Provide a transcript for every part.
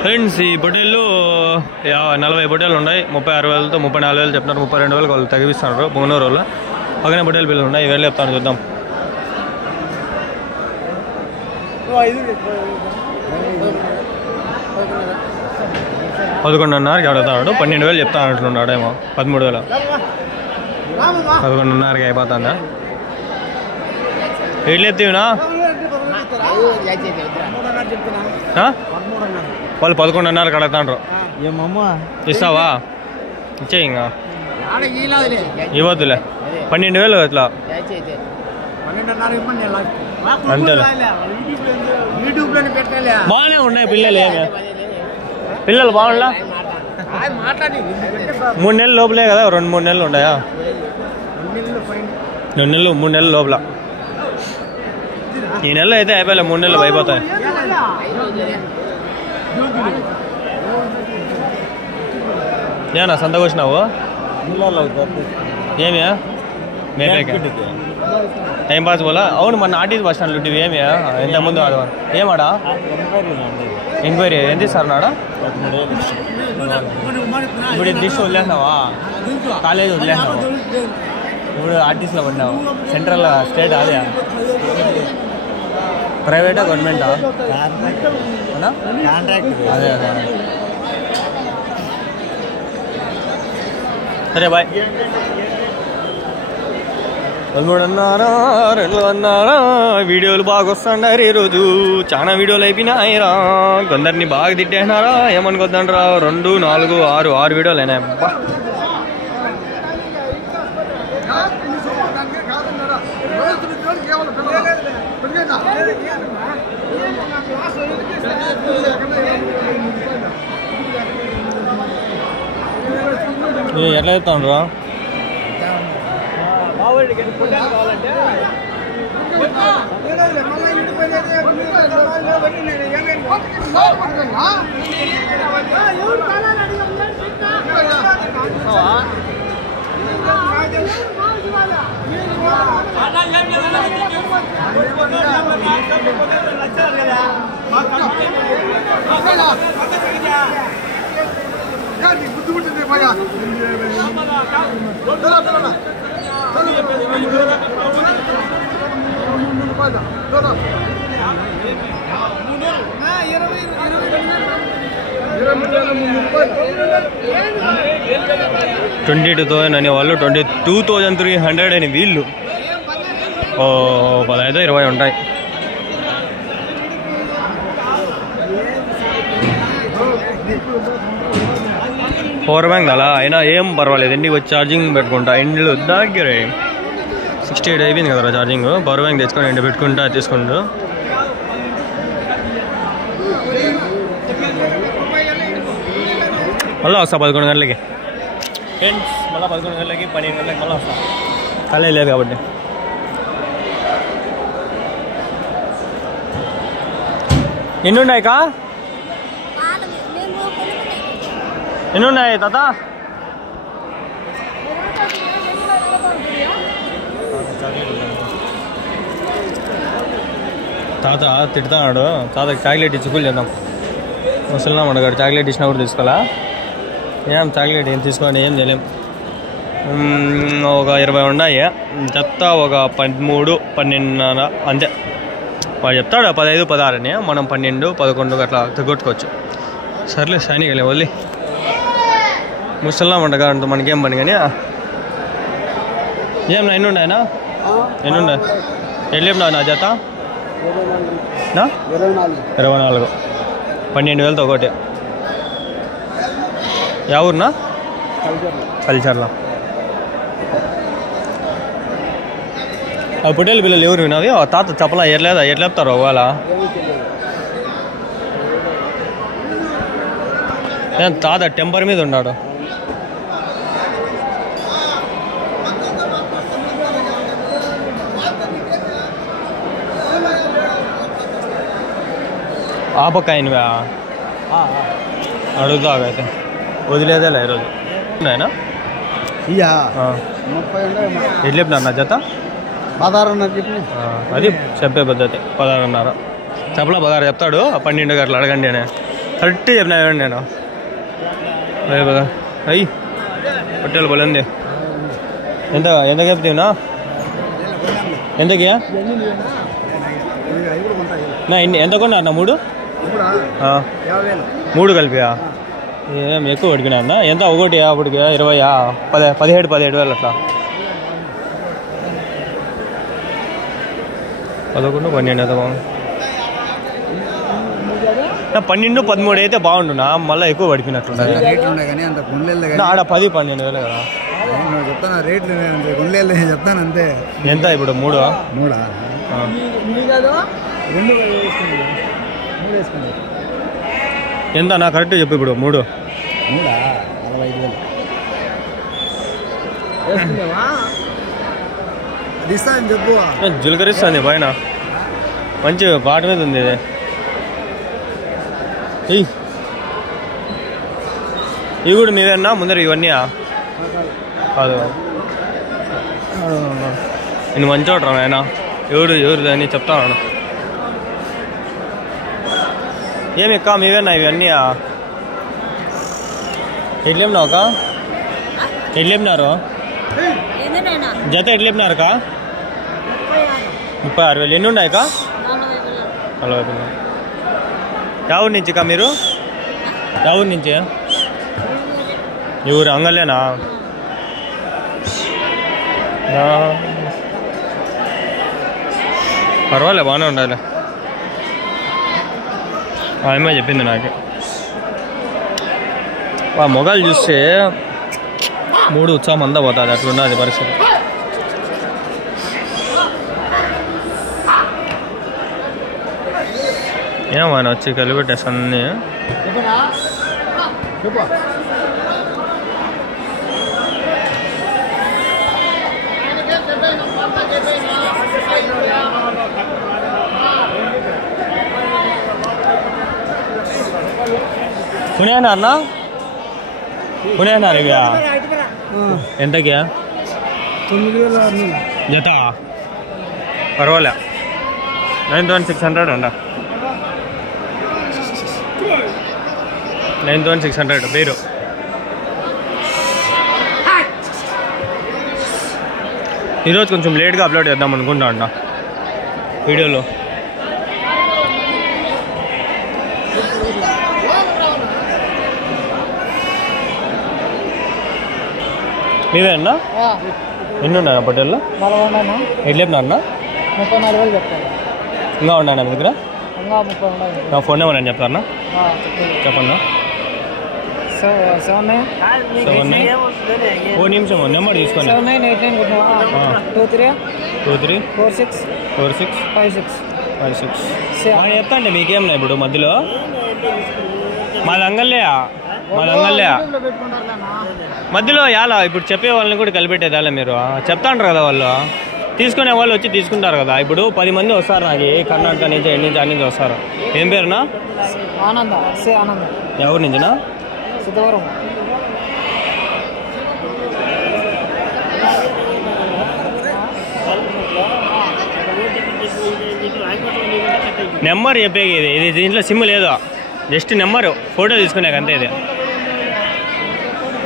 Friends ఈ పొట్టేళ్ళు 40 పొట్టేళ్ళు ఉన్నాయి. 36,000తో 34,000 చెప్తున్నారు. 32,000 వాళ్ళు తగ్గిస్తున్నారు పొంగనూరు వాళ్ళు. పక్కనే పొట్టేలు పిల్లలు ఉన్నాయి. ఇవేళ్ళు చెప్తాను చూద్దాం. 11,500కి అడుగుతున్నాడు. 12,000 చెప్తా అంటున్నాడేమో. 13,000 11,500కి అయిపోతుందా? ఎట్లా ఎత్తివినా వాళ్ళు 11,500కి అడుగుతాండ్రు. ఇస్తావా? ఇచ్చే ఇంకా ఇవ్వద్దులే. 12,000 అట్లా అంతేలే. బాగానే ఉన్నాయి పిల్లలు. ఏమి పిల్లలు బాగుండా? 3 నెలల లోపలే కదా? 2-3 నెలలు ఉన్నాయా? 2 నెలలు 3 నెలల లోపల. ఈ నెలలో అయితే అయిపోయా. 3 నెలలు అయిపోతాయి. ఏనా సంతకు వచ్చినావు? ఏమి మేపేక టైం పాస్ పోలా? అవును మన ఆర్టీసీ బస్ స్టాండ్ లుట్టివి. ఏమి ఇంతకుముందు ఆడవారు ఏమాడా ఎంక్వైరీ ఎంత ఇస్తారు నాడా? ఇప్పుడు దిశ వదిలేసినావా? కాలేజ్ వదిలేసినావా? ఇప్పుడు ఆర్టీసీలో పడినావు. సెంట్రల్ స్టేట్ అదే ప్రైవేటా గవర్నమెంటా? అదే అదే. సరే బాయ్. 13,500 2,500 వీడియోలు బాగా వస్తున్నాయి ఈరోజు. చాలా వీడియోలు అయిపోయినాయిరా. కొందరిని బాగా తిట్టేసినారా ఏమనుకోద్దండ్రా. 2, 4, 6 వీడియోలు అయినాయి. అబ్బా ఎట్లా చెప్తాను? $22,000 అనే వాళ్ళు 22,300 అని వీళ్ళు. 15-20 ఉంటాయి. పవర్ బ్యాంక్ అలా అయినా ఏం పర్వాలేదు. ఇంటికి వచ్చి ఛార్జింగ్ పెట్టుకుంటా. ఇంట్లో దగ్గర 68 అయిపోయింది కదా ఛార్జింగ్. పవర్ బ్యాంక్ తెచ్చుకొని ఇంటి పెట్టుకుంటా తీసుకుంటూ. మళ్ళీ వస్తా 11 గంటలకి ఫ్రెండ్స్. మళ్ళీ 11 గంటలకి 12 గంటలకి మళ్ళీ వస్తా. కాలేజ్ లేదు కాబట్టి. ఎన్నున్నాయి కా? ఎన్నున్నాయి తాత? తాత తిడతాడు. తాతకి చాక్లెట్ ఇచ్చి కూల్ చేద్దాం. ముసలినాం అడగాడు. చాక్లెట్ ఇచ్చినా కూడా తీసుకోవాలా? ఏం చాక్లెట్ ఏం తీసుకొని ఏం చేయలేం. ఒక 20 ఉన్నాయి. చెత్త ఒక 13, 12 అంతే. వాడు చెప్తాడు 15, 16 అని. మనం 12, 11 అట్లా తగ్గొట్టుకోవచ్చు. సర్లే షైనీ వెళ్ళి వదిలి ముసలినాం అంటగా అంటూ మనకేం పని. కానీ ఏం ఎన్ని ఉన్నాయనా? ఎన్ని ఉన్నాయి? ఎట్లా చెప్పినావు నా జత? 24 12,000తో ఒకటి. యా ఊరునా? కల్చర్లో. ఆ పొట్టేలు పిల్లలు ఎవరు వినవి? తాత చెప్పలా ఎట్లేదా? ఎట్లా చెప్తారు ఒకవేళ? తాత టెంపర్ మీద ఉన్నాడు. ఆపకాయనివా అడుగుతాగైతే వదిలేదేలా ఈరోజు ఉన్నాయనా? ఎట్లా చెప్పినా నా జత? 16.5 చెప్పి అది చెప్పే పద్ధతి. 16.5 చెప్పలా 16 చెప్తాడు. 12 అట్లా అడగండి అని. కరెక్ట్ చెప్పినా నేను అయ్యి కదా అయ్యి పొట్టేలు బలంది ఎంత చెప్తావునా ఎంతకి నా ఎంత కొన్నా అన్న 3 కలిపియా ఏం ఎక్కువ పడికినా అన్న ఎంత ఒకటి అప్పటికి 20 17 వేలు అట్లా 11 12 ఎంత బాగుంది 12 13 అయితే బాగుండునా మళ్ళీ ఎక్కువ పడిపోయినట్లున్నా ఆడ 10 12 వేలు కదా చెప్తాను రేట్లు చెప్తాను అంతే ఎంత ఇప్పుడు 3 ఎంత నా కరెక్ట్ చెప్పు ఇప్పుడు 3 చెప్పు జీలకరిస్తుంది పైన మంచి పాట మీద ఉంది ఇది ఇవి కూడా మీవేనా ముందర ఇవన్నీ కాదు నేను మంచి చోట ఆయన ఎవరు అని చెప్తాను ఏమి ఎక్క మీవేనా ఇవన్నీ ఎట్లేమినావుకా ఎట్లేమినారు జత ఎట్లేమినారు కా 36,000 ఎన్ని ఉన్నాయికా 40,000 ఎవరి నుంచి కా మీరు ఎవరి నుంచి ఎవరు అంగలేనా పర్వాలే బాగానే ఉండాలి ఏమో చెప్పింది నాకు మొగాలు చూస్తే 3 ఉత్సాహం అంతా పోతుంది అట్లున్నది పరిస్థితి ఏమన్నా వచ్చి కలిపెట్టేసి అన్నీ కొనేనా అన్న కొనేనారు ఇక ఎంతకి 9,600 జత పర్వాలే 9,600 అంట 9,600 పేరు ఈరోజు కొంచెం లేట్గా అప్లోడ్ చేద్దాం అనుకుంటా అంట వీడియోలో మీవే అన్నా ఎన్ని ఉన్నాయా పొట్టేళ్ళు ఎట్లా చెప్పినా అన్న 34,000 చెప్తాను ఇంకా ఉన్నాయన్నా మీ దగ్గర ఇంకా 30 నా ఫోన్ నెంబర్ అని చెప్తారా చెప్పన్నా 79 ఓ నిమిషం నెంబర్ తీసుకోండి 7989 23 46 56 చెప్తాండి మీకేమన్నా ఇప్పుడు మధ్యలో మాది అంగల్లే మధ్యలో ఎలా ఇప్పుడు చెప్పే వాళ్ళని కూడా కలిపెట్టేదాలే మీరు చెప్తాంటారు కదా వాళ్ళు తీసుకునే వాళ్ళు వచ్చి తీసుకుంటారు కదా ఇప్పుడు 10 మంది వస్తారు నాకు కర్ణాటక నుంచి ఎన్ని నుంచి వస్తారు ఏం పేరునా ఆనంద ఎవరి నుంచినా సిద్ధవరం నెంబర్ చెప్పేది ఇది దీంట్లో సిమ్ లేదు జస్ట్ నెంబరు ఫోటో తీసుకునేక అంతే ఇది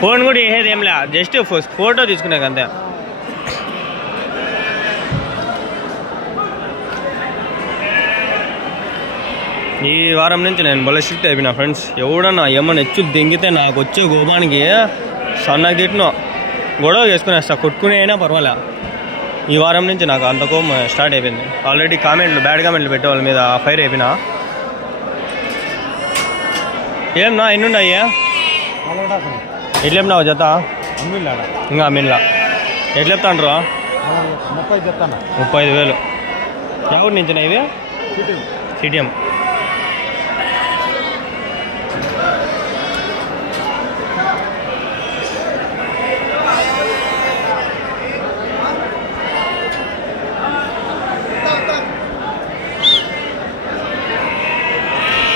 ఫోన్ కూడా వేసేది ఏం లే జస్ట్ ఫోటో తీసుకునేక అంతే ఈ వారం నుంచి నేను భలే స్ట్రిక్ట్ అయిపోయినా ఫ్రెండ్స్ ఎవడన్నా ఏమన్నా హెచ్చులు దింగితే నాకు వచ్చే కోపానికి సన్నగిట్నో గొడవ చేసుకునేస్తా కొట్టుకునే అయినా పర్వాలే ఈ వారం నుంచి నాకు అంత కోపం స్టార్ట్ అయిపోయింది ఆల్రెడీ బ్యాడ్ కామెంట్లు పెట్టే వాళ్ళ మీద ఫైర్ అయిపోయినా ఏమన్నా ఎన్ని ఉన్నాయ్యా ఎట్లేపినావు జత ఇంకా అమ్మిన్లా ఎట్లేపుతాండ్రు 35,000 ఎవరి నుంచి ఇవి సిటిఎం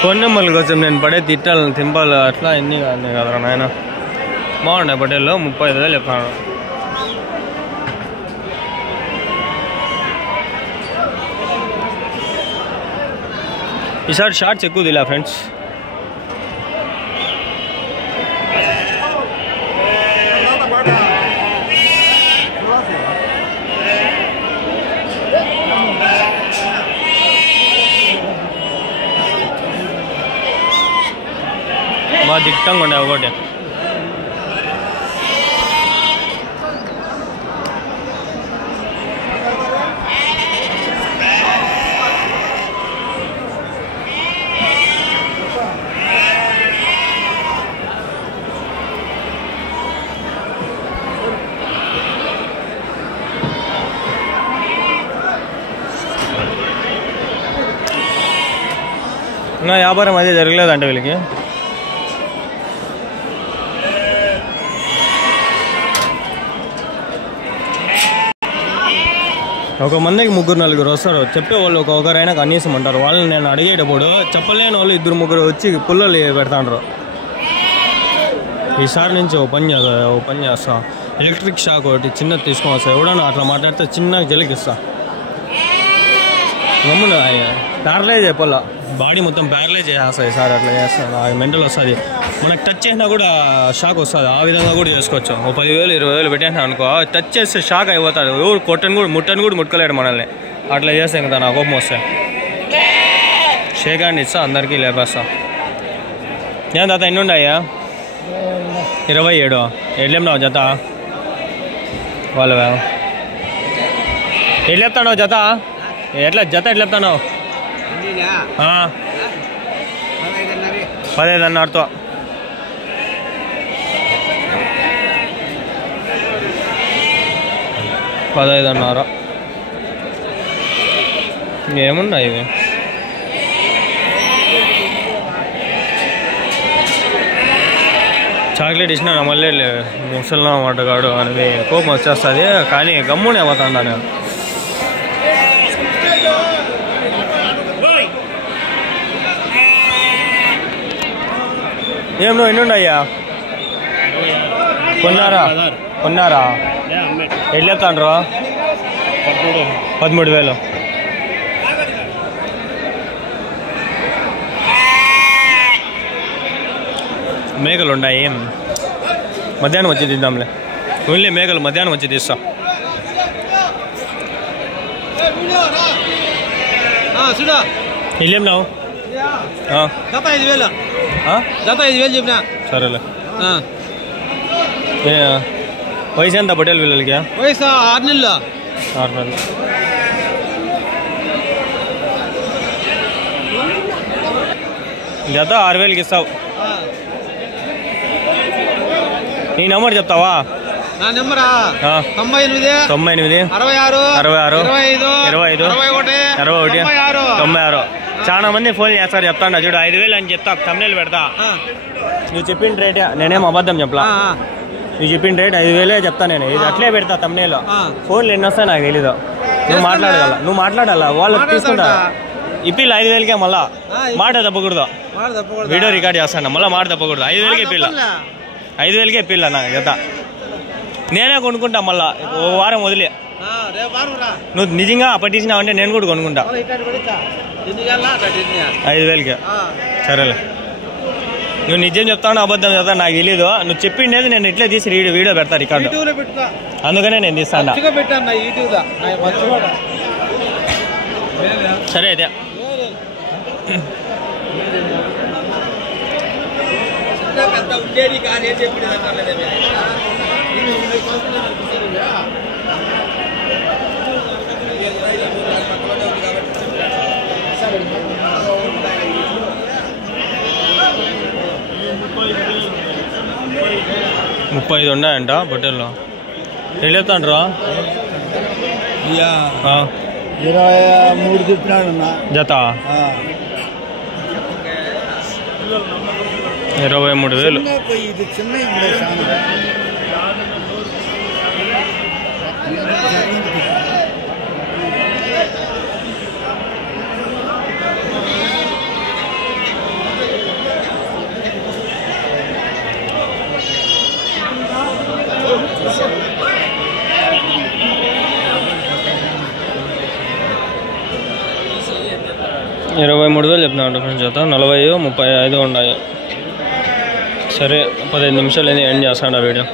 ఫోన్ నెంబర్ల కోసం నేను పడే తింపాలు అట్లా ఎన్ని కాదు కదరా నాయన బాగుండే పటేల్లో 35,000 చెప్తాను ఈసారి షార్ట్స్ ఎక్కువ దిలా ఫ్రెండ్స్ బాగా దిట్టంగా ఉండే ఒకటి. ఇంకా వ్యాపారం అదే జరగలేదంటే వీళ్ళకి. ఒక మందికి 3-4 వస్తారు. చెప్పేవాళ్ళు ఒకరైనా కనీసం అంటారు. వాళ్ళని నేను అడిగేటప్పుడు చెప్పలేని వాళ్ళు 2-3 వచ్చి పుల్లలు పెడతాండ్రు. ఈసారి నుంచి ఓ పని చేస్తా. ఎలక్ట్రిక్ షాక్ ఒకటి చిన్నది తీసుకొని వస్తా. ఎవడన్నా అట్లా మాట్లాడితే చిన్నగా జలికిస్తా. గమ్మున ప్యారలైజ్ అయిపోలా, బాడీ మొత్తం ప్యారలైజ్ చేసేస్తుంది సార్. అట్లా చేస్తాను, మెంటల్ వస్తుంది. మనకు టచ్ చేసినా కూడా షాక్ వస్తుంది. ఆ విధంగా కూడా చేసుకోవచ్చు. ఓ 10,000-20,000 పెట్టేసినా అనుకో, టచ్ చేస్తే షాక్ అయిపోతాడు. ఎవరు ముట్టని కూడా ముట్టుకోలేడు మనల్ని. అట్లా చేస్తే ఇంకా నా కోపం వస్తాయి. షేక్ హ్యాండ్ ఇస్తా, అందరికీ లేపేస్తా. ఏం తాత ఎన్ని ఉన్నాయా? 27. ఎట్లేపున్నావు జత? వాళ్ళు ఎట్లా చెప్తాను జత? ఎట్లా జత ఎట్లా చెప్తాను? 15.5తో. $15.5. ఏమున్నాయి ఇవి? చాక్లెట్ ఇచ్చినా మళ్ళీ ముసలినా మాటగాడు అనేది కోపం వచ్చేస్తుంది. కానీ గమ్మునే పోతాను నేను. ఏం నువ్వు ఎన్ని ఉన్నాయా? కొన్నారా? ఎట్లా చెప్తాండ్రు? 13,000. మేకలు ఉన్నాయి. మధ్యాహ్నం వచ్చి తీద్దాంలే. ఓన్లీ మేకలు మధ్యాహ్నం వచ్చి తీస్తా. వెళ్ళాం జత 5,000. జత 5,000 చెప్పినా. సరేలే. వయసు ఎంత పటేల్ పిల్లలకి? వయసు 6 నెలలు. 6 నెలలు. జత 6,000కి ఇస్తావు. నీ నెంబర్ చెప్తావా? నా నెంబరా 98 66 25 21 96. చాలా మంది ఫోన్ చేస్తారు. చెప్తాను చూడు 5,000 అని చెప్తా. తమ్నేలు పెడతా. నువ్వు చెప్పిన రేటే, నేనేం అబద్ధం చెప్పలా. నువ్వు చెప్పిన రేట్ 5,000 చెప్తా. నేను ఇది అట్లే పెడతా తమ్నేలో. ఫోన్లు ఎన్ని వస్తాయి నాకు తెలీదు. నువ్వు మాట్లాడాలా వాళ్ళు తీసుకుంటా. ఇప్పిల్లు 5,000కే. మళ్ళా మాట తప్పకూడదు. వీడియో రికార్డ్ చేస్తాను. మళ్ళీ మాట తప్పకూడదు. 5,000కే ఇప్పిల్లా నాకు జత. నేనే కొనుక్కుంటా. మళ్ళా ఓ వారం వదిలే. నువ్వు నిజంగా పట్టించినావంటే నేను కూడా కొనుక్కుంటా. 5,000కే. సరేలే. నువ్వు నిజం చెప్తాను అబద్ధం చెప్తాను నాకు తెలీదు. నువ్వు చెప్పిండేది నేను ఇట్లే తీసి వీడియో పెడతా రికార్డు. అందుకనే నేను తీస్తాను. సరే అయితే. $35 ఉన్నాయంట బొట్టెల్లో. ఎట్లా చెప్తాండ్రా? 23 చెప్పినాడు జత. 23,000. ఇది చిన్న $23,000 చెప్తున్నాడు ఫ్రెండ్స్. జత 40, 35 ఉన్నాయి. సరే 15 నిమిషాలు ఎండ్ చేస్తాను ఆ వీడియో.